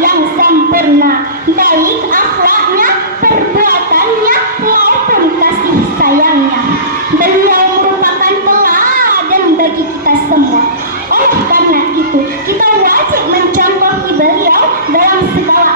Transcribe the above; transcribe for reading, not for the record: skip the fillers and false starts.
yang sempurna, baik akhlaknya, perbuatannya, maupun kasih sayangnya. Beliau merupakan teladan bagi kita semua. Oleh karena itu, kita wajib mencontohi beliau dalam segala